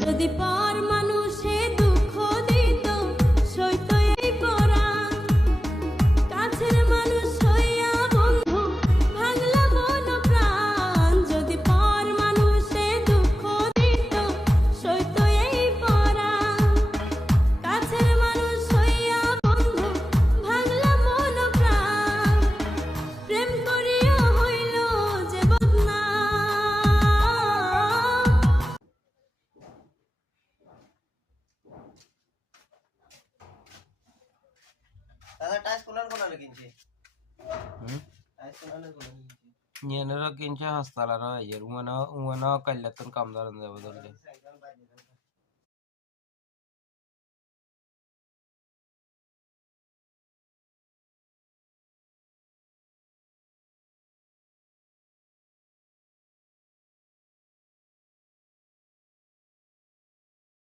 যদি পর মানুষে দুঃখ দিত সইতো এই পরাণ, কাছের মানুষ হইয়া বন্ধু ভাঙলা মন প্রাণ। যদি পর মানুষে দুঃখ দিত সইতো এই পরাণ, কাছের মানুষ হইয়া বন্ধু ভাঙলা মন প্রাণ। প্রেম করিয়া হইল যে বদনাম। দাদা টাইস কোনালে কিনছি টাইস কোনালে কিনছি Nyenera kincha hastala ra yer umana kallaton kamdaran da bodolde